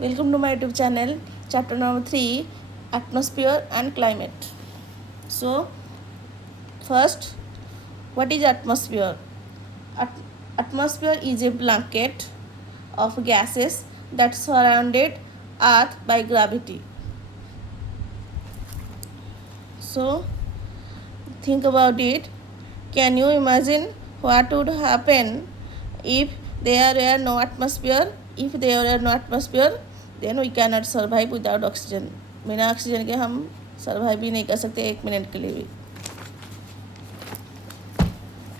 Welcome to my YouTube channel, chapter number 3, Atmosphere and Climate. So, first, what is atmosphere? Atmosphere is a blanket of gases that surrounded Earth by gravity. So, think about it. Can you imagine what would happen if there were no atmosphere? If there were no atmosphere, then we cannot survive without oxygen. बिना oxygen के हम survive भी नहीं कर सकते 1 minute के लिए भी.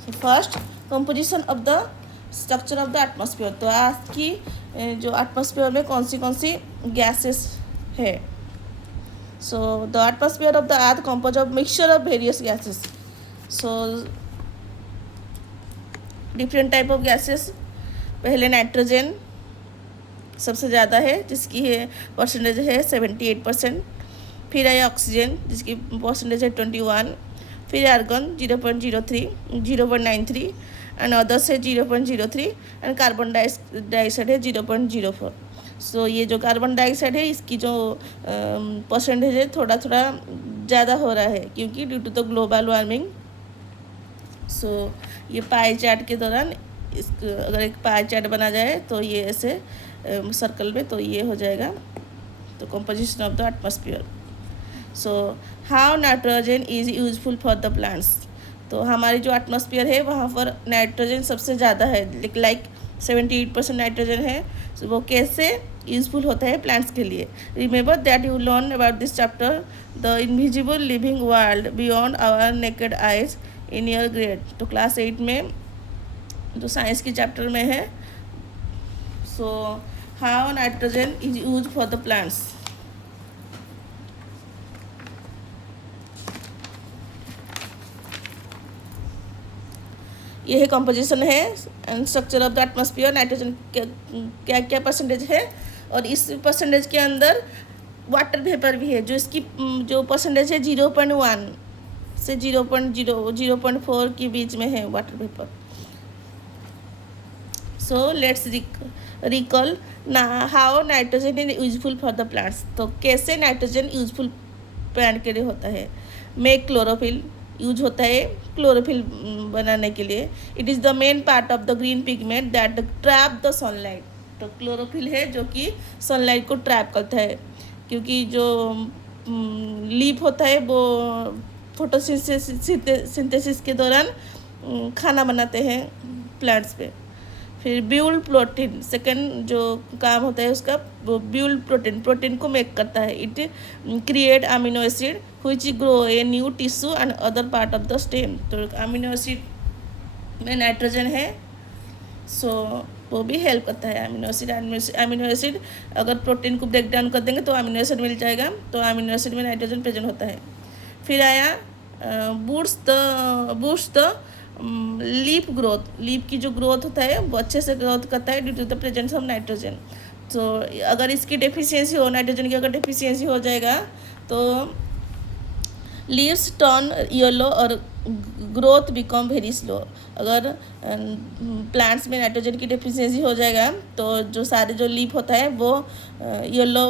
So first, composition of the structure of the atmosphere. तो आज की जो एटमॉस्फेयर में कौन सी गैसेस है. So the atmosphere of the earth composed of mixture of various gases. So different type of gases. पहले नाइट्रोजन सबसे ज़्यादा है, जिसकी है परसेंटेज है 78%. फिर है ऑक्सीजन, जिसकी परसेंटेज है 21. फिर आर्गन 0.93 एंड अदर्स है 0.03 एंड कार्बन डाइऑक्साइड है 0.04. सो ये जो कार्बन डाइऑक्साइड है इसकी जो परसेंटेज है थोड़ा ज़्यादा हो रहा है क्योंकि due to the global warming. So ये पाई चार्ट के दौरान अगर एक पाई चार्ट बना जाए तो ये ऐसे सर्कल में तो ये हो जाएगा. तो composition of the atmosphere. So how nitrogen is useful for the plants. तो हमारी जो एटमॉस्फेयर है वहाँ पर नाइट्रोजन सबसे ज़्यादा है, लाइक 78% नाइट्रोजन है. so, वो कैसे यूजफुल होता है प्लांट्स के लिए. Remember that you learn about this chapter the invisible living world beyond our naked eyes in year grade. तो क्लास 8 में जो साइंस की चैप्टर में है. So how nitrogen is use for the plants. ये है कंपोजिशन है and structure of the atmosphere. Nitrogen क्या क्या परसेंटेज है और इस परसेंटेज के अंदर वाटर वेपर भी है, जो इसकी जो परसेंटेज है 0.1 से 0.4 के बीच में है water vapour. So let's recall how nitrogen is useful for the plants. तो कैसे नाइट्रोजन यूजफुल प्लांट के लिए होता है. मेक क्लोरोफिल यूज होता है क्लोरोफिल बनाने के लिए. It is the main part of the green pigment that trap the sunlight. तो क्लोरोफिल है जो कि सनलाइट को ट्रैप करता है, क्योंकि जो लीफ होता है वो फोटोसिंथेसिस के दौरान खाना बनाते हैं प्लांट्स पे. फिर ब्यूल प्रोटीन सेकंड जो काम होता है उसका, वो ब्यूल प्रोटीन को मेक करता है. It create amino acid which grow a new tissue and other part of the stem. तो अमीनो एसिड में नाइट्रोजन है, सो वो भी हेल्प करता है. अमीनो एसिड अगर प्रोटीन को ब्रेक डाउन कर देंगे तो अमीनो एसिड मिल जाएगा. तो अमीनो एसिड में नाइट्रोजन प्रेजेंट होता है. फिर आया boost the leaf growth. Leaf की जो ग्रोथ होता है वो अच्छे से ग्रोथ करता है due to the presence of nitrogen. तो अगर इसकी डेफिशिएंसी हो, नाइट्रोजन की अगर डेफिशिएंसी हो जाएगा तो लीव्स टर्न येलो और ग्रोथ बिकम वेरी स्लो. अगर प्लांट्स में नाइट्रोजन की डेफिशिएंसी हो जाएगा तो जो सारे जो लीफ होता है वो येलो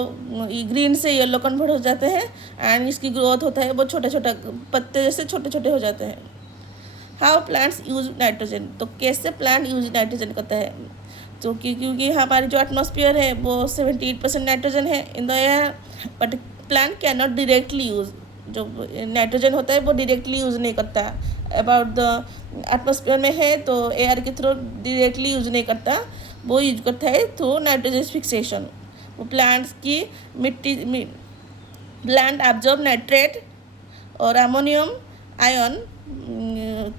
ग्रीन से येलो कन्वर्ट हो जाते हैं एंड इसकी ग्रोथ होता है वो छोटा पत्ते जैसे छोटे हो जाते हैं. How plants use nitrogen. तो कैसे प्लांट यूज नाइट्रोजन करता है. तो क्योंकि हमारी जो एटमॉस्फेयर है वो 78% नाइट्रोजन है in the air, but plant can not directly use. जो नाइट्रोजन होता है वो डायरेक्टली यूज़ नहीं करता. अबाउट द एटमॉस्फेयर में है तो एयर के थ्रू डायरेक्टली यूज़ नहीं करता, वो यूज करता है थ्रू नाइट्रोजन फिक्सेशन. वो प्लांट्स की प्लांट एब्जॉर्ब नाइट्रेट और अमोनियम आयन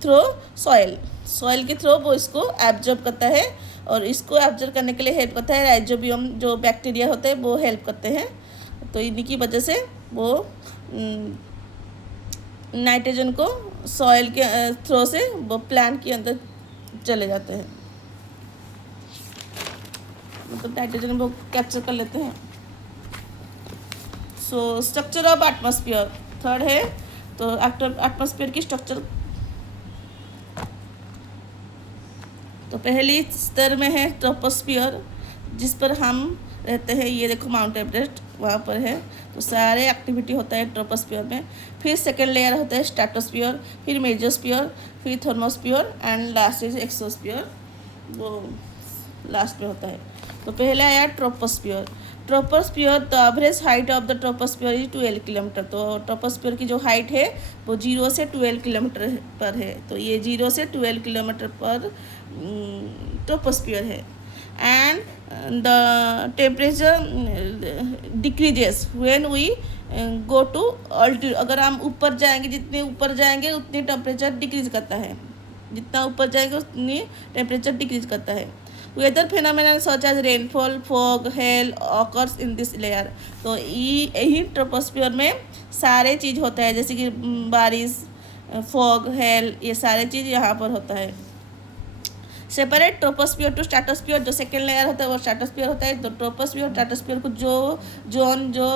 थ्रू सॉइल के थ्रू वो इसको एब्जॉर्ब करता है. और इसको एब्जॉर्ब करने के लिए हेल्प करता है राइजोबियम जो बैक्टीरिया होते हैं वो हेल्प करते हैं. तो इन्हीं की वजह से वो नाइट्रोजन को सॉइल के थ्रू से वो प्लांट के अंदर चले जाते हैं, मतलब नाइट्रोजन वो कैप्चर कर लेते हैं. So structure of atmosphere third है. तो एटमॉस्फेयर की स्ट्रक्चर तो पहली स्तर में है ट्रोपोस्फियर, जिस पर हम रहते हैं। ये देखो माउंट एवरेस्ट वहाँ पर है। तो सारे एक्टिविटी होता है ट्रोपोस्फियर में। फिर सेकेंड लेयर होता है स्ट्रेटोस्फियर, फिर मेसोस्फियर, फिर thermosphere and last is exosphere, वो लास्ट में होता है। तो पहले आया troposphere. Troposphere the average height of the troposphere is 12 kilometre. तो ट्रोपोस्फियर की जो हाइट है वो 0 से 12 किलोमीटर पर है। तो ये 0 से 12 किलोमीटर पर ट्रोपोस्फियर है। And the temperature decreases when we go to altitude. अगर हम ऊपर जाएंगे, जितने ऊपर जाएंगे उतनी टेम्परेचर डिक्रीज करता है, जितना ऊपर जाएंगे उतनी टेम्परेचर डिक्रीज करता है। Weather phenomenon such as rainfall, fog, hail occurs in this layer. तो यही ट्रोपोस्फियर में सारे चीज़ होता है, जैसे कि बारिश, फॉग, हेल, ये सारे चीज़ यहाँ पर होता है। सेपरेट ट्रोपोस्फियर टू स्ट्रेटोस्फियर, जो सेकेंड लेयर होता है वो स्ट्रेटोस्फियर होता है। तो ट्रोपोस्फियर स्ट्रेटोस्फियर को जो जोन जो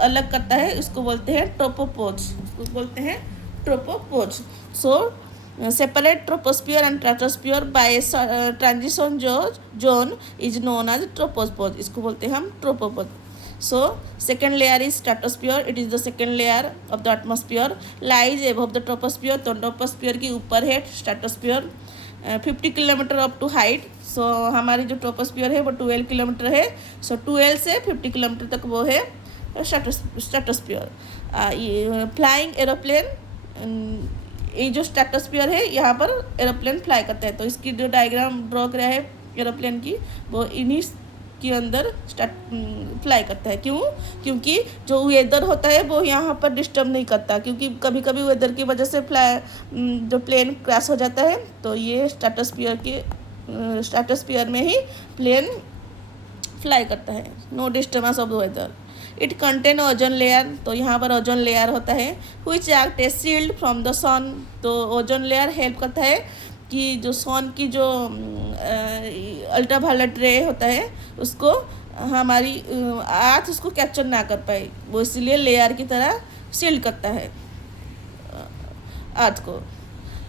अलग करता है उसको बोलते हैं ट्रोपोपोज, उसको बोलते हैं ट्रोपोपोज। सो separate troposphere and stratosphere by transition zone is known as tropopause, इसको बोलते हैं हम tropopause. So second layer is stratosphere, it is the second layer of the atmosphere, lies above the troposphere. तो ट्रोपोस्फियर के ऊपर है stratosphere, 50 kilometre up to height. So हमारी जो ट्रोपोस्फियर है वो 12 किलोमीटर है। सो 12 से 50 किलोमीटर तक वो है स्ट्रेटोस्फियर। फ्लाइंग एरोप्लेन, ये जो स्ट्रेटोस्फियर है यहाँ पर एरोप्लेन फ्लाई करता है। तो इसकी जो डायग्राम ड्रॉ करा है एरोप्लेन की, वो इन्हीं के अंदर फ्लाई करता है। क्यों? क्योंकि जो वेदर होता है वो यहाँ पर डिस्टर्ब नहीं करता, क्योंकि कभी कभी वेदर की वजह से जो प्लेन क्रैश हो जाता है। तो ये स्ट्रेटोस्फियर में ही प्लेन फ्लाई करता है, no disturbance of weather. It contain ozone layer, तो यहाँ पर ओजोन लेयर होता है। Which act as shield from the sun. तो ओजोन लेयर हेल्प करता है कि जो सन की जो अल्ट्रावायलेट रे होता है उसको हमारी अर्थ उसको कैप्चर ना कर पाए, वो इसलिए लेयर की तरह शील्ड करता है अर्थ को।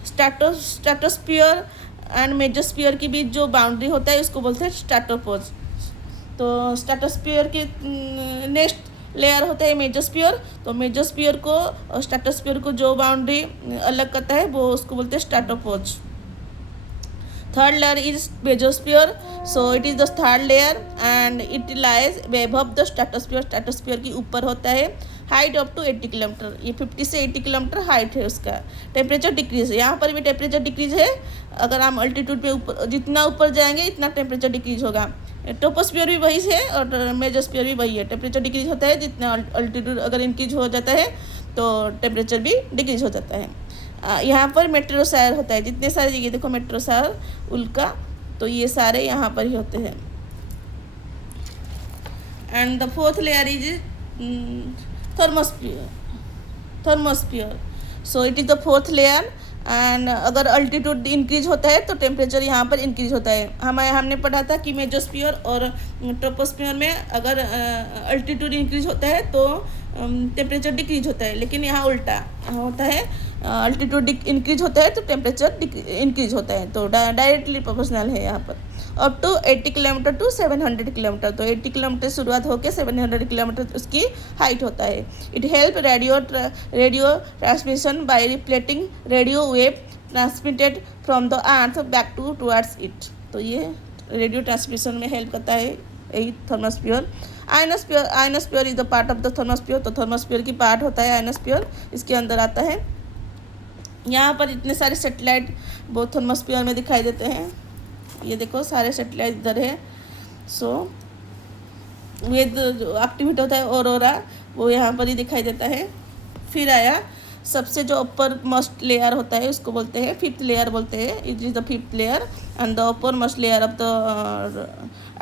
स्ट्रेटोस्फियर एंड मेसोस्फियर के बीच जो बाउंड्री होता है उसको बोलते हैं स्ट्रेटोपोज। तो स्ट्रेटोस्फियर के नेक्स्ट लेयर होता है मेसोस्फियर। तो मेसोस्फियर को और स्ट्रेटोस्फियर को जो बाउंड्री अलग करता है वो उसको बोलते हैं stratopause. Third layer is mesosphere, so it is the third layer and it lies above the stratosphere. Stratosphere के ऊपर होता है, हाइट अप टू 80 किलोमीटर। ये 50 से 80 किलोमीटर हाइट है उसका। टेम्परेचर डिक्रीज है, यहाँ पर भी टेम्परेचर डिक्रीज है। अगर हम अल्टीट्यूड पे ऊपर जितना ऊपर जाएंगे इतना टेम्परेचर डिक्रीज होगा। ट्रोपोस्फियर भी वही है और मेसोस्फियर भी वही है। टेम्परेचर डिक्रीज होता है जितना अल्टीट्यूड अगर इंक्रीज हो जाता है तो टेम्परेचर भी डिक्रीज हो जाता है। यहाँ पर मेट्रो शहर होता है, जितने सारे ये देखो मेट्रो शहर उल्का, तो ये सारे यहाँ पर ही होते हैं। And the fourth layer is thermosphere, so it is the fourth layer. And अगर अल्टीट्यूड इंक्रीज होता है तो टेम्परेचर यहाँ पर इंक्रीज होता है। हमने पढ़ा था कि मेसोस्फियर और ट्रोपोस्फियर में अगर अल्टीट्यूड इंक्रीज होता है तो टेम्परेचर डिक्रीज होता है, लेकिन यहाँ उल्टा होता है, अल्टीट्यूड इंक्रीज होता है तो टेम्परेचर इंक्रीज होता है। तो डायरेक्टली प्रोपोर्शनल है यहाँ पर। Up to 80 kilometre to 700 kilometre. तो 80 किलोमीटर शुरुआत होकर 700 किलोमीटर उसकी हाइट होता है। It help radio transmission by reflecting radio wave transmitted from the earth back towards it. तो ये रेडियो ट्रांसमिशन में हेल्प करता है यही thermosphere. Ionosphere is the part of the thermosphere. तो थर्मोस्फियर की पार्ट होता है आयनोस्फियर, इसके अंदर आता है। यहाँ पर इतने सारे सैटेलाइट वो थर्मोस्फियर में दिखाई देते हैं। ये देखो सारे सैटेलाइट इधर है। सो ये जो एक्टिविटी होता है ऑरोरा वो यहाँ पर ही दिखाई देता है। फिर आया सबसे जो अपर मोस्ट लेयर होता है उसको बोलते हैं फिफ्थ लेयर बोलते हैं। It is the fifth layer and the upper most layer of the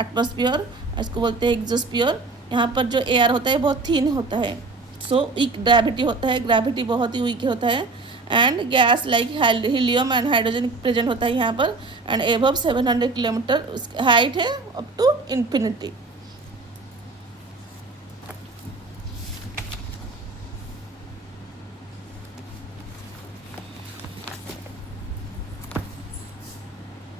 atmosphere, इसको बोलते हैं एक्सोस्फियर। यहाँ पर जो एयर होता है बहुत थिन होता है। सो वीक ग्रेविटी होता है, ग्रेविटी बहुत ही वीक होता है। And gas like helium and hydrogen present होता है यहाँ पर। एंड एबव 700 किलोमीटर हाइट है अप टू इन्फिनिटी।